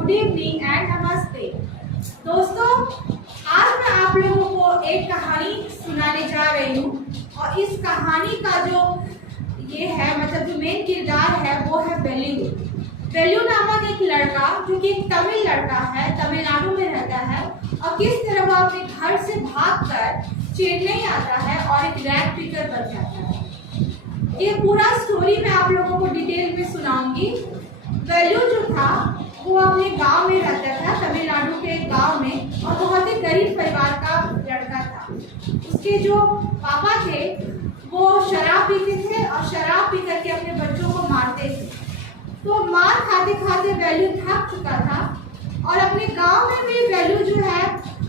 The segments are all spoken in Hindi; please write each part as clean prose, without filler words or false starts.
गुड इवनिंग एंड नमस्ते। दोस्तों, आज मैं आप लोगों को एक कहानी सुनाने जा रही हूँ और इस कहानी का जो ये है मतलब जो मेन किरदार है वो है बेलू। बेलू नामक एक लड़का जो कि एक तमिल लड़का है, तमिलनाडु में रहता है और किस तरह वो अपने घर से भागकर चेन्नई आता है और एक रैग पिकर बन जाता है। ये पूरा स्टोरी मैं आप लोगों को डिटेल में सुनाऊंगी। बेलू जो था वो अपने गांव में रहता था, तमिलनाडु के गांव में, और बहुत ही गरीब परिवार का लड़का था। उसके जो पापा थे वो शराब पीते थे और शराब पी करके अपने बच्चों को मारते थे। तो मार खाते खाते बेलू थक चुका था और अपने गांव में भी बेलू जो है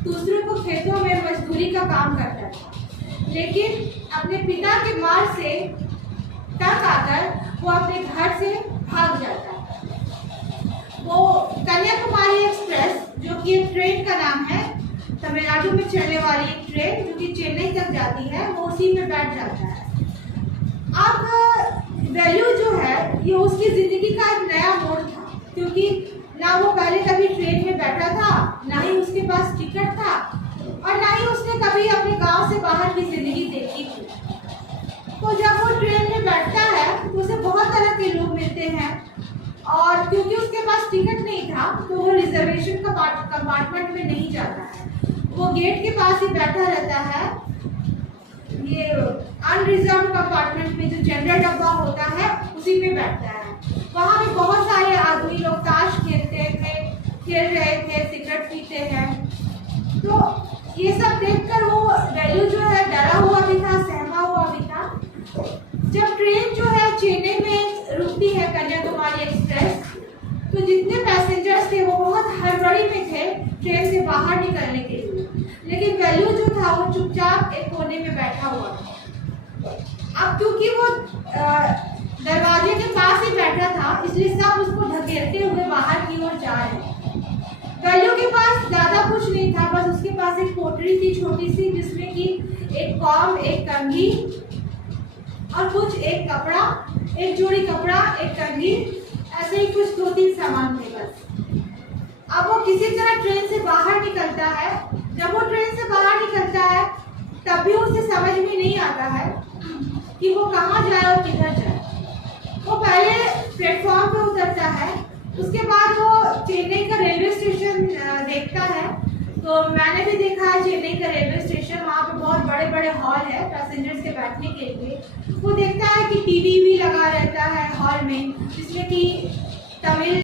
दूसरों को खेतों में मजदूरी का काम करता था, लेकिन अपने पिता के मार से तंग आकर वो अपने घर से भाग जाता है। वो कन्याकुमारी एक्सप्रेस, जो कि एक ट्रेन का नाम है, तमिलनाडु में चलने वाली एक ट्रेन जो कि चेन्नई तक जाती है, वो उसी में बैठ जाता है। अब बेलू जो है ये उसकी जिंदगी का एक नया मोड़ था, क्योंकि ना वो पहले कभी ट्रेन में बैठा था, ना ही उसके पास टिकट था और ना ही उसने कभी अपने गांव से बाहर की जिंदगी देखी थी। तो जब वो ट्रेन में बैठता है तो उसे बहुत तरह के लोग मिलते हैं और क्योंकि उसके पास टिकट नहीं था तो वो रिजर्वेशन कंपार्टमेंट में नहीं जाता है, वो गेट के पास ही बैठा रहता है। ये अनरिजर्व कंपार्टमेंट में जो जनरल डब्बा होता है उसी में बैठता है। वहाँ पे बहुत सारे आदमी लोग ताश खेल रहे थे, सिगरेट पीते हैं। तो ये सब देखकर वो बेलू जो है डरा हुआ भी था, सहमा हुआ भी था। जब ट्रेन जो है चेन्नई में रुकती है, कन्याकुमारी एक्सप्रेस, तो जितने पैसेंजर्स थे वो बहुत हड़बड़ी में थे ट्रेन से बाहर निकलने के लिए, लेकिन बेलू जो था वो चुपचाप एक कोने में बैठा हुआ था। अब क्योंकि वो दरवाजे के पास ही बैठा था इसलिए सब उसको धकेलते हुए बाहर की ओर जा रहे हैं। बेलू के पास ज्यादा कुछ नहीं था, बस उसके पास एक पोटली थी छोटी सी, जिसमें कि एक कॉम, एक कंघी और कुछ एक कपड़ा, एक जोड़ी कपड़ा, एक कंघी, ऐसे ही कुछ 2-3 सामान थे बस। अब वो किसी तरह ट्रेन से बाहर निकलता है। जब वो ट्रेन से बाहर निकलता है तब भी उसे समझ में नहीं आता है कि वो कहाँ जाए और किधर जाए। वो पहले प्लेटफॉर्म पे उतरता है, उसके बाद वो चेन्नई का रेलवे स्टेशन देखता है। तो मैंने भी देखा है चेन्नई का रेलवे स्टेशन, वहाँ पे बहुत बड़े बड़े हॉल है पैसेंजर्स के बैठने के लिए। वो देखता है कि टीवी भी लगा रहता है हॉल में, जिसमें कि तमिल